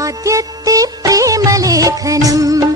ആദ്യത്തെ പ്രേമലേഖനം.